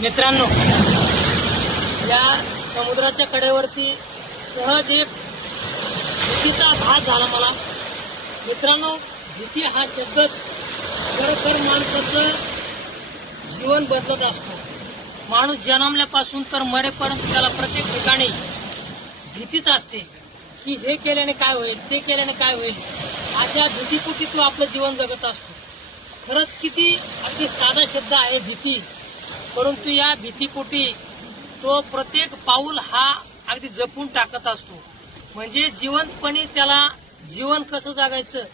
मित्रांनो, या समुद्राच्या कडेवरती सहज एक भीतीचा भास झाला मला। मित्रांनो, भीती हा शब्दच खरोखर माणसाचं जीवन बदलत असतो। माणूस जन्मल्यापासून तर मरेपर्यंत त्याला प्रत्येक ठिकाणी भीतीच असते की हे केल्याने काय होईल, ते केल्याने काय होईल, अशा भीतीपोटी तो आपलं जीवन जगत असतो। खरंच किती अगदी साधा शब्द आहे भीती, परंतु या भीतीपोटी तो प्रत्येक पाऊल हा अगदी जपून टाकत असतो। म्हणजे जीवनपणे त्याला जीवन कसं जगायचं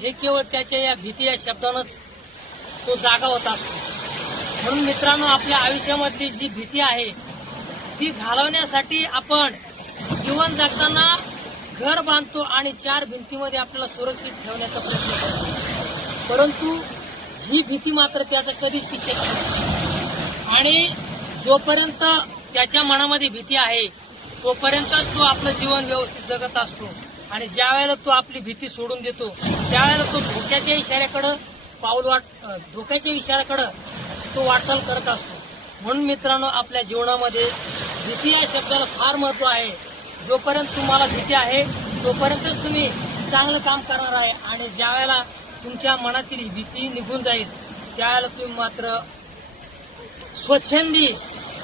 हे केवळ त्याच्या या भीती या शब्दानंच तो जागा होत असतो। म्हणून मित्रांनो, आपल्या आयुष्यामधली जी भीती आहे ती घालवण्यासाठी आपण जीवन जगताना घर बांधतो आणि चार भिंतीमध्ये आपल्याला सुरक्षित ठेवण्याचा प्रयत्न करतो, परंतु ही भीती मात्र त्याचा कधीच टिकत नाही। आणि जोपर्यंत त्याच्या मनामध्ये भीती आहे तोपर्यंतच तो आपलं जीवन व्यवस्थित जगत असतो। आणि ज्या वेळेला तो आपली भीती सोडून देतो त्यावेळेला तो धोक्याच्या इशाऱ्याकडे तो वाटचाल करत असतो। म्हणून मित्रांनो, आपल्या जीवनामध्ये भीती या शब्दाला फार महत्व आहे। जोपर्यंत तुम्हाला भीती आहे तोपर्यंतच तुम्ही चांगलं काम करणार आहे, आणि ज्या वेळेला तुमच्या मनातील भीती निघून जाईल त्यावेळेला तुम्ही मात्र स्वच्छंदी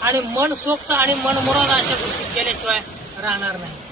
आणि मनसोक्त आणि मनमुराद अशा गोष्टी केल्याशिवाय राहणार नाही।